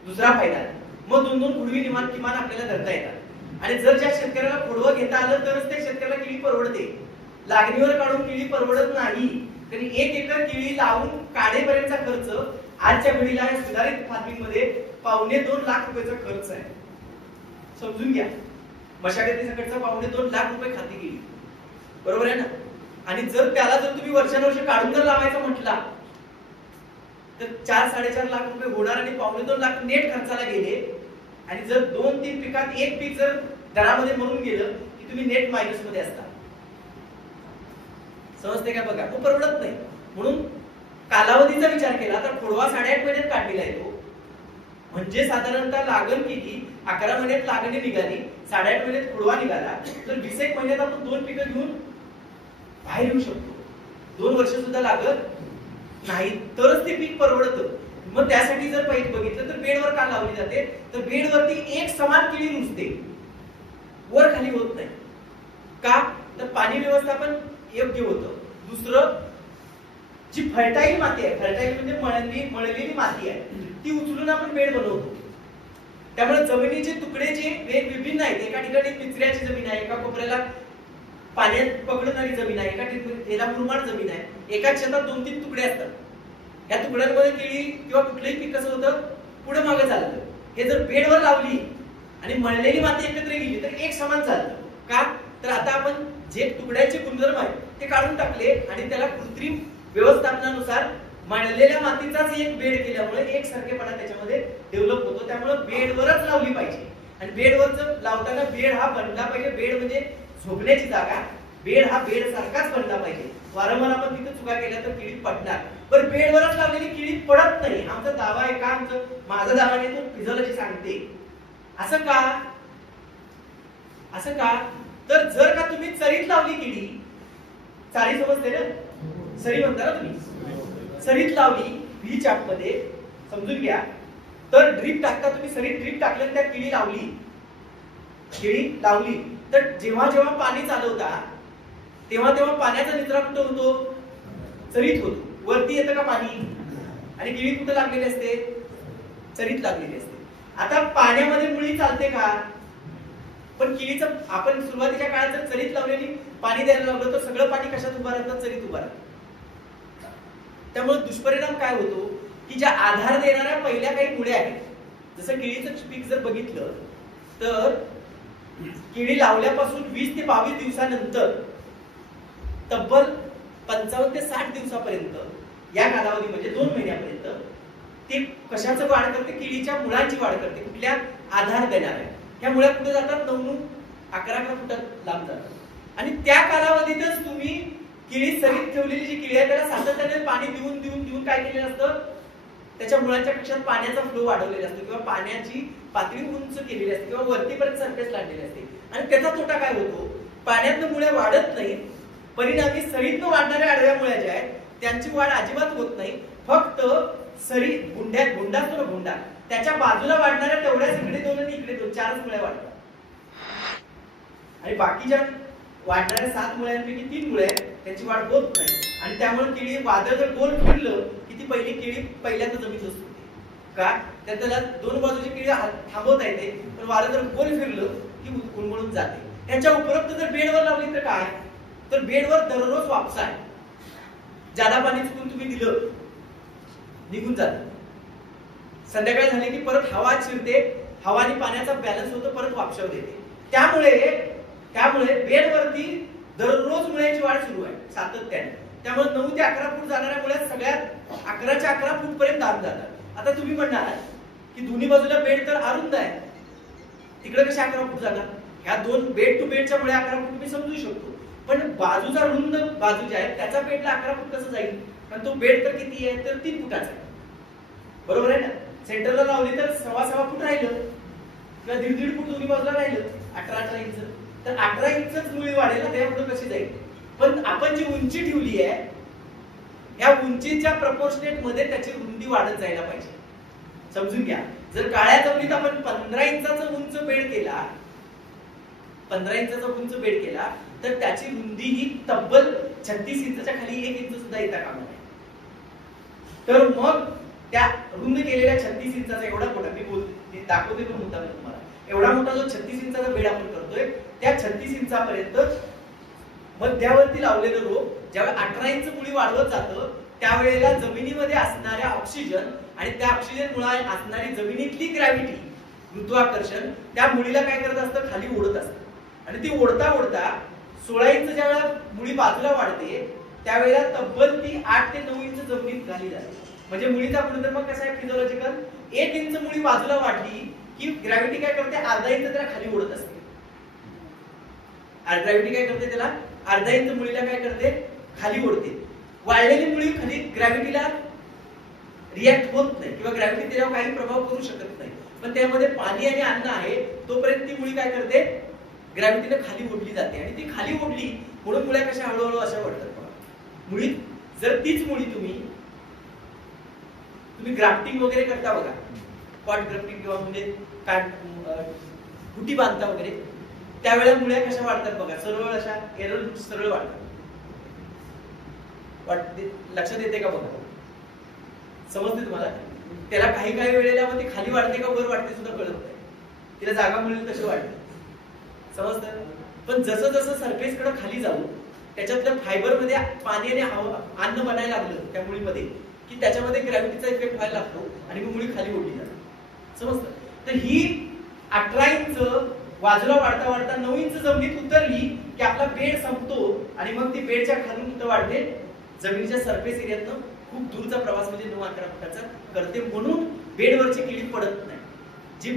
दुसरा फायदा, मग 2-2 खुडवी किमान आपल्याला धरता येतात. आणि जर ज्या शेतकऱ्याला खोडवं घेता आलं तरच त्या शेतकऱ्याला केळी परवडते. लागणीवर काढून केळी परवडत नाही. तरी 1 एकर केळी लावून काढेपर्यंतचा खर्च आजच्या घडीला सुधारित फार्मिंग मध्ये 2.25 लाख रुपयाचा खर्च आहे. समजून घ्या, मशागतीसकटचा 2.25 लाख रुपये खाती गेली. बरोबर आहे ना? आणि जर त्याला जर तुम्ही वर्षानुवर्ष काढून जर लावायचं म्हटला तर 4-4.5 लाख रुपये होणार आणि 2.25 लाख नेट खर्चाला गेले. आणि जर 2-3 पिकात एक पीक जर दरामध्ये मरून गेलं की तुम्ही नेट मायनस मध्ये असता. समजते का बघा? तो परवडत नाही. म्हणून कालावधीचा विचार केला तर खोडवा 8.5 महिन्यात काढलेला येतो. म्हणजे साधारणतः लागण केली, 11 महिन्यात लागणी निघाली, 8.5 महिन्यात खोडवा निघाला, तर 20 महिन्यात आपण 2 पिकं घेऊन बाहेर येऊ शकतो. 2 वर्ष सुद्धा लागत नाही तरच ते पीक परवडतं. मग त्यासाठी जर पाहिजे बघितलं तर बेडवर का लावली जाते? तर बेडवरती एक समान केळी रुजते, वर खाली होत नाही. का? तर पाणी व्यवस्थापन योग्य होतं. दुसरं, जी फर्टाईल माती आहे, फर्टाईल म्हणजे मळलेली माती आहे, ती उचलून आपण बेड बनवतो. त्यामुळे जमिनीचे तुकडे जे विभिन्न आहेत, एका ठिकाणी पिचऱ्याची जमीन आहे, एका कोपऱ्याला पाण्यात पकडणारी जमीन आहे, एका ठिकाणी मुरमाड जमीन आहे, एकाच शेतात 2-3 तुकडे असतात. या तुकड्यांमध्ये केळी किंवा कुठलंही पीक कसं होतं? पुढे मागे चालतं. हे जर बेडवर लावली आणि मळलेली माती एकत्र गेली तर एक समान चालतं. का? तर आता आपण जे तुकड्याचे गुणधर्म आहेत ते काढून टाकले आणि त्याला कृत्रिम व्यवस्थापनानुसार मळलेल्या मातीचाच एक बेड केल्यामुळे एकसारखेपणा त्याच्यामध्ये डेव्हलप होतो. त्यामुळे बेडवरच लावली पाहिजे. आणि बेडवरच लावताना बेड हा बनला पाहिजे. बेड म्हणजे झोपण्याची जागा. बेड हा बेड सारखाच बनला पाहिजे. वारंवार आपण तिथे चुका केल्या तर केळी पडणार. पण बेडवरच लावलेली केळी पडत नाही. आमचा दावा आहे का? माझा दावा नाही, तो फिजिओलॉजी सांगते. असं का? असं का? तर जर का तुम्ही चरीत लावली केळी, चारी समजते ना? सरी म्हणता ना तुम्ही? सरीत लावली व्ही चाप मध्ये, समजून घ्या. तर ड्रीप टाकता तुम्ही, सरीत ड्रीप टाकलं त्या केळी लावली तर जेव्हा जेव्हा पाणी चालवता तेव्हा तेव्हा पाण्याचा निचरा कुठं होतो? चरीत होतो. वरती येतं का पाणी? आणि केळी कुठं लागलेली असते? चरीत लागलेली असते. आता पाण्यामध्ये मुळी चालते का? पण केळीचं आपण सुरुवातीच्या काळात जर चरीत लावलेली पाणी द्यायला लागलं तर सगळं पाणी कशात उभा राहतं? चरीत उभा राहतं. त्यामुळे दुष्परिणाम काय होतो की ज्या आधार देणाऱ्या पहिल्या काही मुळ्या आहेत, जसं केळीचं पीक जर बघितलं तर केळी लावल्यापासून 20 ते 22 दिवसानंतर तब्बल 55 ते 60 दिवसापर्यंत या कालावधी म्हणजे 2 महिन्यापर्यंत ते कशाचं वाढ करते? केळीच्या मुळांची वाढ करते. कुठल्या? आधार देणाऱ्या. ह्या मुळ्या कुठे जातात? 9-11 फुटात लांब जातात. आणि त्या कालावधीतच तुम्ही केळी चरीत ठेवलेली जी केळी आहे त्याला सातत्याने पाणी देऊन देऊन देऊन काय केलेलं असतं? त्याच्या मुळांच्या कक्षात पाण्याचा फ्लो वाढवलेला असतो किंवा पाण्याची पातळी उंच केलेली असते किंवा वरतीपर्यंत सरफेस लावलेली असते. आणि त्याचा तोटा काय होतो? पाण्यातनं मुळ्या वाढत नाहीत, परिणामी सरीतनं वाढणाऱ्या आडव्या मुळ्या ज्या आहेत त्यांची वाढ अजिबात होत नाही. फक्त सरी गुंडा असतो ना, गुंडा, त्याच्या बाजूला वाढणाऱ्या तेवढ्याच इकडे 2 आणि इकडे 2, 4च मुळ्या वाढतात. आणि बाकीच्या वाढणाऱ्या 7 मुळ्यांपैकी 3 मुळे त्यांची वाढ होत नाही. आणि त्यामुळे केळी वादळ जर गोल फिरलं की ती पहिली केळी पहिल्यांदा जमीन असते. का? त्याला 2 बाजूची केळी थांबवता येते, पण वादळ जर गोल फिरलं की उन्मळून जाते. त्याच्या उपरोक्त जर बेडवर लावली तर काय? तर बेडवर दररोज वापसा आहे. जादा पाणी चुकून तुम्ही दिलं निघून जात. संध्याकाळ झाली की परत हवा शिरते, हवा आणि पाण्याचा बॅलन्स होतो, परत वापशाव देते. त्यामुळे बेडवरती दररोज मुळ्यांची वाढ सुरू आहे सातत्याने. त्यामुळे 9 ते 11 फूट जाणाऱ्या मुळ्या सगळ्यात 11 फूट पर्यंत दाब जातात. आता तुम्ही म्हणणार की दोन्ही बाजूला बेड तर अरुंद आहे, तिकडे कशा 11 फूट जाणार? ह्या 2 बेड टू बेडच्या मुळे 11 फूट मी समजू शकतो, पण बाजूचा रुंद बाजू ज्या आहे त्याचा बेडला 11 फूट कसं जाईल? कारण तो बेड तर किती आहे? तर 3 फुटाचा आहे. बरोबर आहे ना? सेंटरला लावली तर 1.25 फूट राहिलं किंवा 1.5 फूट दोन्ही बाजूला राहिलं, 18 इंच. तर 18 इंचच मुळी वाढेल ना, त्यापुढे कशी जाईल? पण आपण जी उंची ठेवली आहे या उंचीच्या प्रपोर्शनेट मध्ये त्याची रुंदी वाढत जायला पाहिजे. समजून घ्या. जर काळ्या जमिनीत आपण 15 इंचाचा उंच बेड केला, 15 इंचाचा उंच बेड केला तर त्याची रुंदी ही तब्बल 36 इंचाच्या खाली 1 इंच सुद्धा येता कामा नये. तर मग त्या रुंद केलेल्या 36 इंचाचा एवढा मोठा, मी दाखवते पण मुद्दा तुम्हाला, एवढा मोठा जो 36 इंचाचा बेड आपण करतोय त्या 36 इंचापर्यंत मध्यावरती लावलेलं रोप ज्यावेळी 18 इंच मुळी वाढवत जातं त्यावेळेला जमिनीमध्ये असणाऱ्या ऑक्सिजन आणि त्या ऑक्सिजन मुळे असणारी जमिनीतली ग्रॅव्हिटी, गुरुत्वाकर्षण त्या मुळीला काय करत असतं? खाली ओढत असतं. आणि ती ओढता ओढता 16 इंच ज्या वेळेला मुळी बाजूला वाढते त्यावेळेला तब्बल ती 8 ते 9 इंच जमिनीत खाली जाते. म्हणजे मुळीचा गुणधर्म कसा आहे फिजिओलॉजिकल? 1 इंच मुळी बाजूला वाढली की ग्रॅव्हिटी काय करते? अर्धा इंच त्याला खाली ओढत असते. ग्रॅव्हिटी काय करते? त्याला अर्धा इंच मुळीला काय करते? खाली ओढते. वाढलेली मुळी खाली ग्रॅव्हिटीला रिॲक्ट होत नाही किंवा ग्रॅव्हिटी त्याच्यावर काही प्रभाव करू शकत नाही. पण त्यामध्ये पाणी आणि अन्न आहे तोपर्यंत ती मुळी काय करते? ग्रॅव्हिटीने खाली ओढली जाते. आणि ती खाली ओढली म्हणून मुळ्या कशा हळूहळू अशा वाढतात. मुळी जर तीच मुळी तुम्ही ग्राफ्टिंग वगैरे करता बघा, पॉट ग्राफ्टिंग किंवा म्हणजे काय गुटी बांधता वगैरे, त्यावेळेला मुळ्या कशा वाढतात बघा, सरळ अशा एरळ सरळ वाढतात. लक्षात येते का बघा? समजते तुम्हाला? त्याला काही काही वेळेला मग ती खाली वाढते का वर वाढते सुद्धा कळत नाही. तिला जागा मिळेल तशी वाढते. समजतं? पण जसं जसं सरफेस कडे खाली जाऊ त्याच्यातल्या फायबर मध्ये पाणी आणि अन्न बनायला लागलं त्या मुळीमध्ये की त्याच्यामध्ये ग्रॅव्हिटीचा इफेक्ट व्हायला लागतो आणि मग मुळी खाली ओढली जाते. समजतं? तर ही 18 इंच बाजूला वाढता वाढता 9 इंच जमिनीत उतरली की आपला बेड संपतो आणि मग ती बेडच्या खालून कुठं वाढते? जमिनीच्या सरफेस एरियातनं खूप दूरचा प्रवास म्हणजे 9-11 फुटाचा करते. म्हणून बेडवरची केळी पडत नाही. जी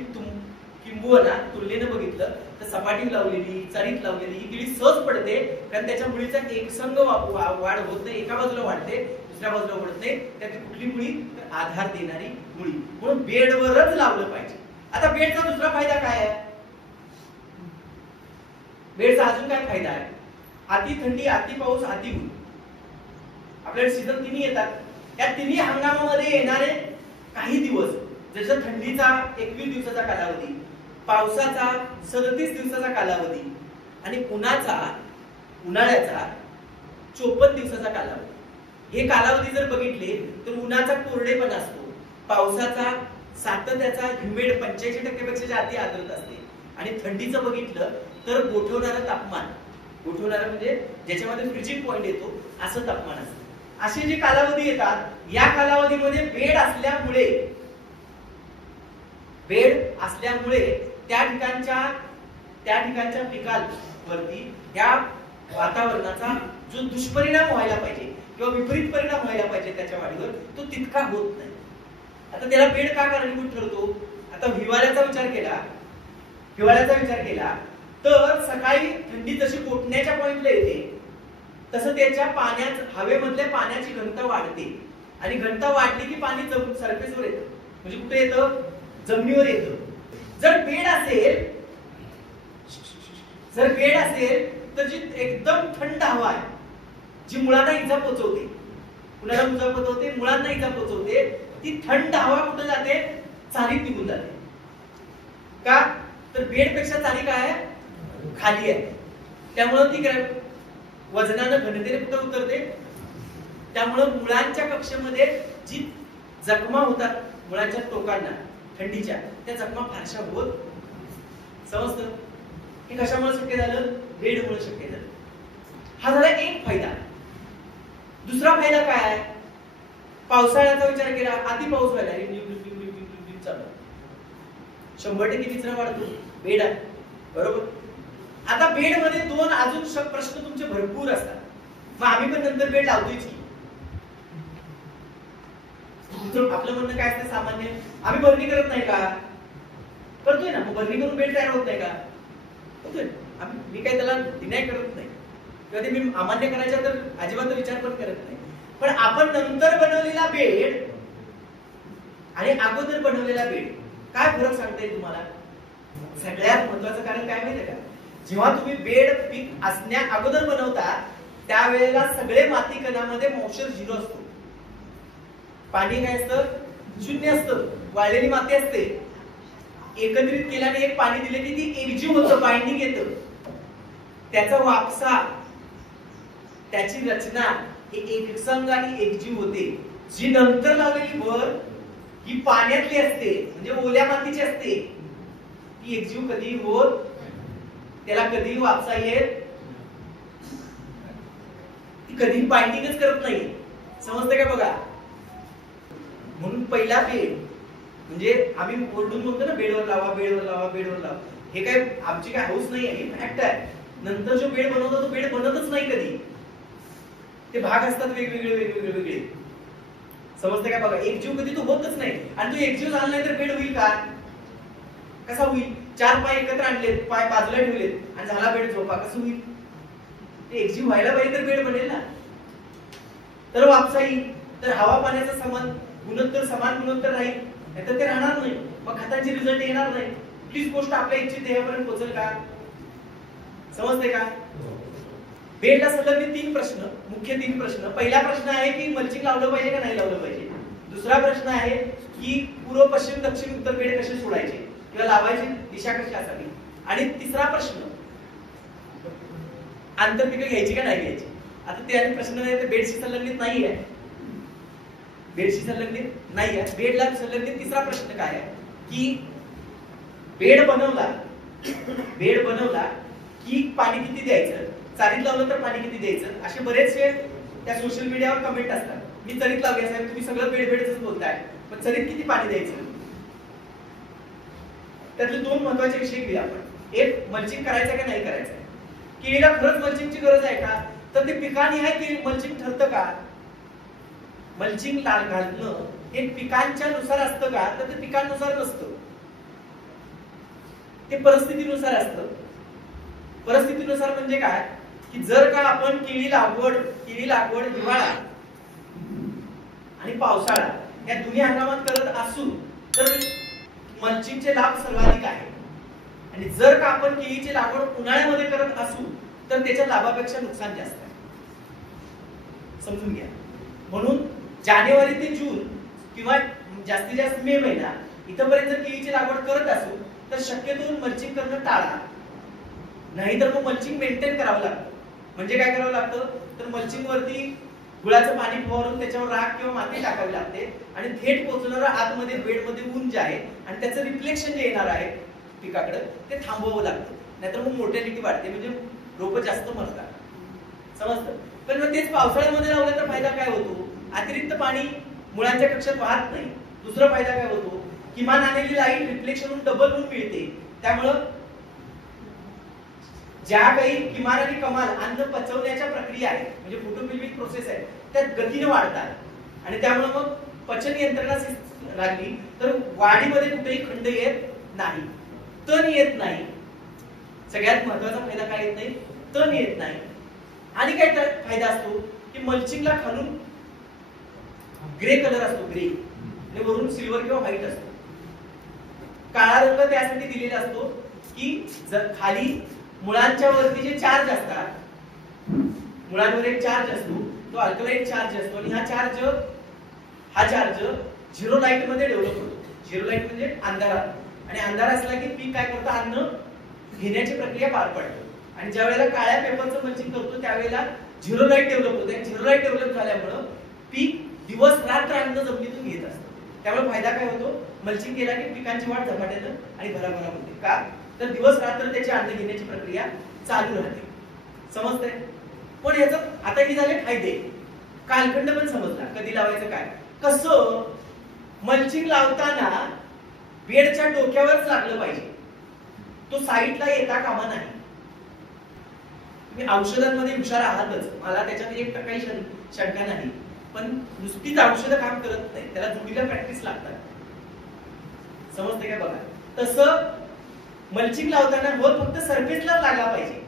किंबहुना तुलनेनं बघितलं तर सपाटी लावलेली, चारीत लावलेली ही केळी सहज पडते, कारण त्याच्या मुळीचा एकसंग वाढ होत नाही. एका बाजूला वाढते, दुसऱ्या बाजूला ओढत नाही. त्याची कुठली मुळी? तर आधार देणारी मुळी. म्हणून बेडवरच लावलं पाहिजे. आता बेडचा दुसरा फायदा काय आहे? बेडचा अजून काय फायदा आहे? अति थंडी, अति पाऊस, अति ऊन. आपल्याकडे सीझन तिन्ही येतात. या तिन्ही हंगामामध्ये येणारे काही दिवस, जसं थंडीचा 21 दिवसाचा कालावधी, पावसाचा 37 दिवसाचा कालावधी आणि उन्हाळ्याचा 54 दिवसाचा कालावधी. हे कालावधी जर बघितले तर उन्हाचा कोरडेपणा असतो, पावसाचा सातत्याचा ह्युमिड 85% पेक्षा जास्ती आर्द्रता असते. आणि थंडीचं बघितलं तर गोठवणारं तापमान, गोठवणारं म्हणजे ज्याच्यामध्ये फ्रीजिंग पॉइंट येतो असं तापमान असतं. असे जे कालावधी येतात, या कालावधीमध्ये बेड असल्यामुळे त्या ठिकाणच्या पिकांवरती या वातावरणाचा जो दुष्परिणाम व्हायला पाहिजे किंवा विपरीत परिणाम व्हायला पाहिजे त्याच्या वाढीवर, तो तितका होत नाही. आता त्याला बेड का कारणीभूत ठरतो? आता हिवाळ्याचा विचार केला तर सकाळी थंडी जशी कोटण्याच्या पॉइंटला येते तसं त्याच्या हवेमधल्या पाण्याची घनता वाढते. आणि घनता वाढली की पाणी सरफेसवर येतं, म्हणजे कुठे येतं? जमिनीवर येतं. जर बेड असेल तर जी एकदम थंड हवा आहे, जी मुळांना इजा पोचवते, कुणाला इजा पोचवते? मुळांना इजा पोचवते. ती थंड हवा कुठे जाते? चारीत निघून जाते. का? तर बेडपेक्षा चारी काय आहे? खाली आहे. त्यामुळं ती काय वजनानं घनतेने कुठे उतरते? त्यामुळं मुळांच्या कक्षेमध्ये जी जखमा होतात मुळांच्या टोकांना थंडीच्या, त्या जखमा फारशा होत. समजतं? हे कशामुळे शक्य झालं? बेडमुळे शक्य झालं. हा झाला एक फायदा. दुसरा फायदा काय आहे? पावसाळ्याचा विचार केला, अति पाऊस व्हायला चालू, 100% विचरा वाढतो. बेड आहे, बरोबर. आता बेड मध्ये दोन अजून प्रश्न तुमचे भरपूर असतात. मग आम्ही पण नंतर बेड लावतोय की. आपलं म्हणणं काय असतं सामान्य, आम्ही भरणी करत नाही का? करतोय ना. मग भरणी करून बेड तयार होत नाही का? होतोय. मी काही त्याला डिनाय करत नाही किंवा ते मी अमान्य करायचा तर अजिबात विचार पण करत नाही. पण आपण नंतर बनवलेला बेड आणि अगोदर बनवलेला बेड काय फरक सांगता येईल तुम्हाला? सगळ्यात महत्वाचं कारण काय माहितीये का? जेव्हा तुम्ही बेड पीक असण्या अगोदर बनवता त्यावेळेला सगळे माती कणामध्ये मॉइश्चर 0 असतो. पाणी काय असतं? 0 असतं. वाळलेली माती असते. एकत्रित केल्याने एक पाणी दिले की ती एकजीव होतं, बाइंडिंग येतं. त्याचा वापसा, त्याची रचना ही एकसंग आणि एकजीव होते. जी नंतर लावलेली भर ही पाण्यातली असते, म्हणजे ओल्या मातीची असते. ती एकजीव कधी होत, त्याला कधी वापसा येत, ती कधी बाइंडिंगच करत नाही. समजते का? बघा, म्हणून पहिला बेड म्हणजे आम्ही ओरडून म्हणतो ना, बेडवर लावा, बेडवर लावा, बेडवर लावा. हे काय आमची काय हाऊस नाही आहे, हे फॅक्ट आहे. नंतर जो बेड बनवतो तो बेड बनतच नाही कधी. ते भाग असतात वेगवेगळे. समजते का? बघा, एकजीव कधी तो होतच नाही. आणि तो एकजीव झाला नाही तर बेड होईल का? कसा होईल? 4 पाय एकत्र आणलेत, पाय बाजूला ठेवलेत आणि झाला बेड, झोपा. कसं होईल? ते एकजीव व्हायला पाहिजे तर बेड बनेल ना. तर वापसा येईल, तर हवा पाण्याचा समान गुणोत्तर राहील, नाहीतर ते राहणार नाही. मग खतांची रिझल्ट येणार नाही. कुठलीच गोष्ट आपल्या इच्छित ध्येयापर्यंत पोहोचेल का? समजते का? बेडला संलग्न 3 प्रश्न, मुख्य 3 प्रश्न. पहिला प्रश्न आहे की मल्चिंग लावलं पाहिजे का नाही लावलं पाहिजे. दुसरा प्रश्न आहे की पूर्व, पश्चिम, दक्षिण, उत्तर बेड कसे सोडायचे किंवा लावायची दिशा कशी असावी. आणि तिसरा प्रश्न, आंतरपिकं घ्यायची का नाही घ्यायची. आता ते आणि प्रश्न नाही, बेडशी संलग्नित नाही आहे. बेडशी संलग्नित नाही आहे. बेडला संलग्नित तिसरा प्रश्न काय आहे की बेड बनवला की पाणी किती द्यायचं, चारीत लावलं तर पाणी किती द्यायचं. असे बरेचसे त्या सोशल मीडियावर कमेंट असतात. मी चरीत लावली साहेब, तुम्ही सगळं बेडच बोलताय, पण चरीत किती पाणी द्यायचं. त्यातले 2 महत्वाचे विषय घेऊया आपण. एक, मल्चिंग करायचं का नाही करायचं. केळीला खरंच मल्चिंगची गरज आहे का? तर ते पिकानिहाय की मल्चिंग ठरतं का? मल्चिंग घालणं हे पिकांच्या नुसार असतं का? तर ते पिकांनुसार नसतं, ते परिस्थितीनुसार असतं. परिस्थितीनुसार म्हणजे काय की जर का आपण केळी लागवड हिवाळा आणि पावसाळा या दोन्ही हंगामात करत असू तर मल्चिंगचे लाभ सर्वाधिक आहे. आणि जर का आपण केळीची लागवड उन्हाळ्यामध्ये करत असू तर त्याच्या लाभापेक्षा नुकसान जास्त आहे. समजून घ्या. म्हणून जानेवारी ते जून किंवा जास्तीत जास्त मे महिना इथपर्यंत जर केळीची लागवड करत असू तर शक्यतो मल्चिंग करणं टाळा. नाहीतर मग मल्चिंग मेंटेन करावं लागतं. म्हणजे काय करावं लागतं तर मल्चिंग वरती गुळाचं पाणी फवारून त्याच्यावर राख किंवा माती टाकावी लागते आणि थेट पोहोचणारं आतमध्ये बेडमध्ये ऊन जे आहे आणि त्याचं रिफ्लेक्शन जे येणार आहे पिकाकडे ते थांबवावं लागतं, नाहीतर मग मोर्टॅलिटी वाढते, म्हणजे रोपं जास्त मरतात. समजतं? पण मग तेच पावसाळ्यामध्ये लावलं तर फायदा काय होतो? अतिरिक्त पाणी मुळांच्या कक्षात वाहत नाही. दुसरा फायदा काय होतो? किमान आलेली लाईट रिफ्लेक्शन होऊन डबल ऊन मिळते. त्यामुळं ज्या काही किमान आणि कमाल अन्न पचवण्याच्या प्रक्रिया आहे म्हणजे फोटोफिल्मिक प्रोसेस आहे त्यात गतीने वाढतात आणि त्यामुळे मग पचन यंत्रणा लागली तर वाढीमध्ये कुठेही खंड येत नाही, तण येत नाही. सगळ्यात महत्वाचा फायदा काय येत नाही? तण येत नाही. आणि काय फायदा असतो की मल्चिंगला खालून ग्रे कलर असतो, ग्रे आणि वरून सिल्वर किंवा व्हाईट असतो. काळा रंग त्यासाठी दिलेला असतो की जर खाली मुळांच्या वरती जे चार्ज असतात, मुळांवर एक चार्ज असतो, तो अल्कलाईट चार्ज असतो आणि हा चार्ज झिरो लाईट मध्ये डेव्हलप होतो. झिरो लाईट म्हणजे अंधारात, आणि अंधार असला की पीक काय करतं? अन्न घेण्याची प्रक्रिया पार पडते. आणि ज्या वेळेला काळ्या पेपरचं मल्चिंग करतो त्यावेळेला झिरो लाईट डेव्हलप होते. झिरो लाईट डेव्हलप झाल्यामुळं पीक दिवस रात्र अन्न जमिनीतून घेत असतं. त्यामुळे फायदा काय होतो? मल्चिंग केला की पिकांची वाढ झपाट्यानं आणि भराभरा होते. का? तर दिवस रात्र त्याची अन्न घेण्याची प्रक्रिया चालू राहते. समजतंय? पण याचं आता हे झाले फायदे. कालखंड पण समजला, कधी लावायचं काय कसं. मल्चिंग लावताना बेडच्या डोक्यावरच लागलं पाहिजे, तो साईडला येता कामा नाही. तुम्ही औषधांमध्ये हुशार आहातच, मला त्याच्यात एक काही शंका नाही, पण नुसतीच औषधं काम करत नाही, त्याला जोडीला प्रॅक्टिस लागतात. समजते काय? बघा, तसं मल्चिंग लावताना होल फक्त सरफेसला लागला पाहिजे.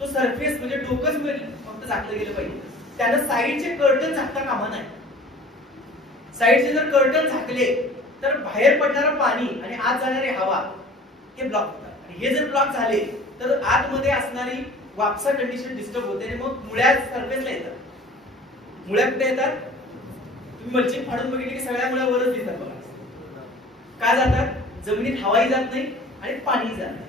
तो सरफेस म्हणजे डोकंच फक्त झाकलं गेलं पाहिजे. त्यानं साईडचे कर्टन झाकता कामा नाही. साईडचे जर कर्टन झाकले तर बाहेर पडणारं पाणी आणि आत जाणारी हवा हे ब्लॉक होतात. आणि हे जर ब्लॉक झाले तर आतमध्ये असणारी वापसा कंडिशन डिस्टर्ब होते आणि मग मुळ्या सरफेसला येतात. मुळ्या कुठे येतात? तुम्ही मल्चिंग फाडून बघितली की सगळ्या मुळ्या वरच येतात बघा. का जातात? जमिनीत हवाही जात नाही आणि पाणी जात नाही.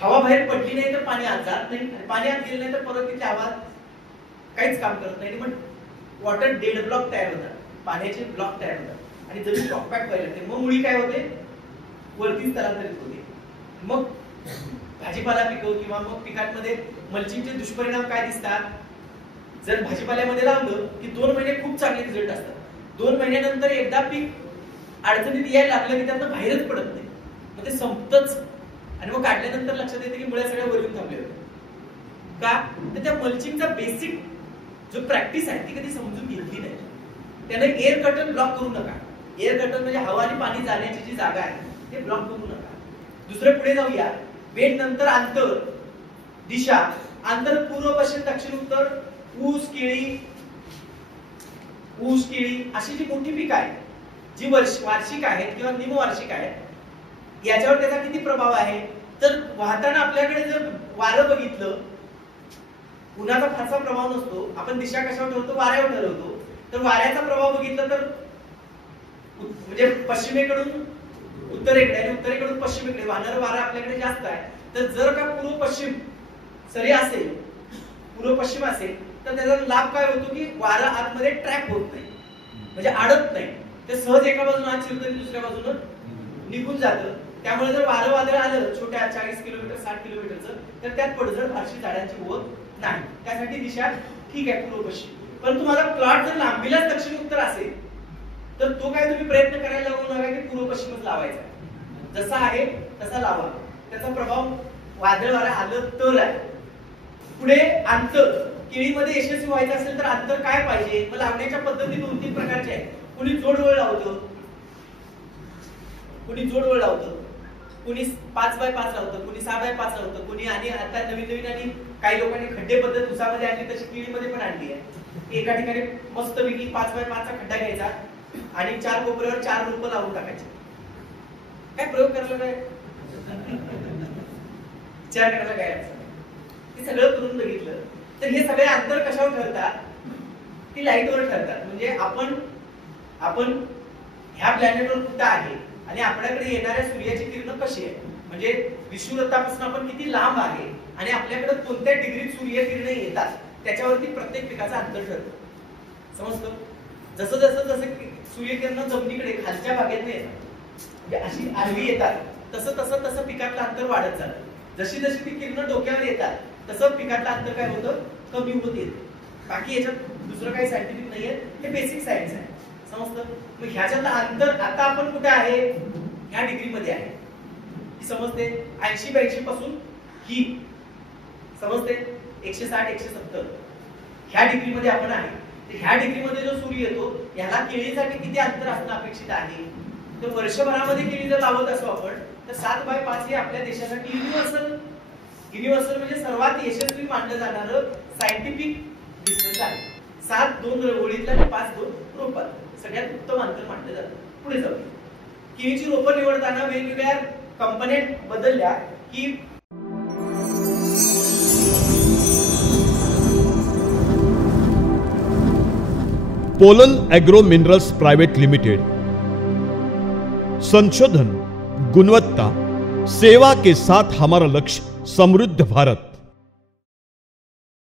हवा बाहेर पडली नाही तर पाणी आत जात नाही, आणि पाणी आत गेलं नाही तर परत तिथे हवा काहीच काम करत नाही. मग वॉटर डेड ब्लॉक तयार होतात, पाण्याचे ब्लॉक तयार होतात आणि जमीन कॉम्पॅक्ट व्हायला लागते. मग मुळी काय होते? वरती स्थलांतरित होते. मग भाजीपाला पिकव किंवा मग पिकांमध्ये मल्चिंगचे दुष्परिणाम काय दिसतात? जर भाजीपाल्यामध्ये लावलं की 2 महिने खूप चांगले रिझल्ट असतात. 2 महिन्यानंतर एकदा पीक अडचणीत यायला लागलं की त्यातनं बाहेरच पडत नाही, मग ते संपतच. आणि मग काढल्यानंतर लक्षात येते की मुळ्या सगळ्या वरून थांबले होते. का? तर त्या मल्चिंगचा बेसिक जो प्रॅक्टिस आहे ती कधी समजून घेतली नाही. त्याने एअर कर्टन ब्लॉक करू नका. एअर कर्टन म्हणजे हवा आणि पाणी जाण्याची जी जागा आहे ते ब्लॉक करू नका. दुसरे पुढे जाऊया. बेड नंतर अंतर, दिशा. अंतर पूर्व, पश्चिम, दक्षिण, उत्तर. ऊस, केळी अशी जी मोठी पिकं आहेत जी वार्षिक आहेत किंवा निमवार्षिक आहेत, याच्यावर त्याचा किती प्रभाव आहे? तर वाहताना आपल्याकडे जर वारं बघितलं, उन्हाचा फारसा प्रभाव नसतो. आपण दिशा कशावर ठरवतो? वाऱ्यावर ठरवतो. तर वाऱ्याचा प्रभाव बघितला तर म्हणजे पश्चिमेकडून उत्तरेकडे आणि उत्तरेकडून पश्चिमेकडे वाहणारं वारं आपल्याकडे जास्त आहे. तर जर का पूर्व पश्चिम सरी असेल, पूर्व पश्चिम असेल, तर त्याचा लाभ काय होतो की वारं आतमध्ये ट्रॅप होत नाही, म्हणजे अडत नाही. ते सहज एका बाजून आत शिरतं आणि दुसऱ्या बाजून निघून जातं. त्यामुळे जर वारं वादळ आलं छोट्या 40 किलोमीटर 60 किलोमीटरचं, तर त्यात पडझड फारशी झाडांची होत नाही. त्यासाठी दिशा ठीक आहे पूर्व पश्चिम. पण तुम्हाला प्लॉट जर लांबीलाच दक्षिण उत्तर असेल तर तो काय तुम्ही प्रयत्न करायला लागू नका की पूर्व पश्चिमच लावायचा. जसा आहे तसा लावा, त्याचा प्रभाव वादळ वारा आलं तर आहे. पुढे अंतर. केळीमध्ये यशस्वी व्हायचं असेल तर अंतर काय पाहिजे? मग लावण्याच्या पद्धती 2-3 प्रकारच्या आहेत. कुणी जोडवळ लावतं, कुणी 5x5 लावतं, कुणी 6x5 लावतं, कुणी आणि आता नवीन आणि काही लोकांनी खड्डे पद्धत उसामध्ये आणली, तशी केळीमध्ये पण आणली आहे. एका ठिकाणी मस्तपैकी 5x5चा खड्डा घ्यायचा आणि 4 कोपऱ्यावर 4 रोपं लावून टाकायचे. काय प्रयोग करायला काय 4 करायला काय हे सगळं करून बघितलं. तर हे सगळे अंतर कशावर ठरतात? ती लाईटवर ठरतात. म्हणजे आपण ह्या प्लॅनेटवर कुठं आहे आणि आपल्याकडे येणाऱ्या सूर्याची किरण कशी आहे, म्हणजे विषुववृत्तापासून आपण किती लांब आहे आणि आपल्याकडे कोणत्या डिग्रीत सूर्य किरण येतात, त्याच्यावरती प्रत्येक पिकाचं अंतर ठरतं. समजतं? जसं जसं जसं सूर्यकिरण जमिनीकडे खालच्या भागात येतात, म्हणजे अशी आडवी येतात, तसं तसं तसं पिकातलं अंतर वाढत जातं. जशी जशी ती किरण डोक्यावर येतात तसं पिकातलं अंतर काय होतं, कमी होत येतं. बाकी याच्यात दुसरं काही सायंटिफिक नाहीये, हे बेसिक सायन्स आहे. समजतं? मग ह्याच्यातलं अंतर आता आपण कुठे आहे, ह्या डिग्रीमध्ये आहे. समजते? 80-82 पासून ही समजते 160 170 ह्या डिग्रीमध्ये आपण आहे. तर ह्या डिग्रीमध्ये जो सूर्य येतो याला केळीसाठी किती अंतर असणं अपेक्षित आहे, तर वर्षभरामध्ये केळी जर लावत असो आपण तर 7/5 हे आपल्या देशासाठी युनिव्हर्सल म्हणजे सर्वात यशस्वी मानलं जाणारं सायंटिफिक डिस्टन्स आहे. 7 2 ओळीतल्या 5 2 रोपात सगळ्यात उत्तम अंतर मानलं जातं. पुढे जाऊ. केळीची रोपं निवडताना वेगवेगळ्या कंपन्या बदलल्या की pollen agro minerals private limited. संशोधन, गुणवत्ता, सेवा के साथ हमारा लक्ष्य समृद्ध भारत।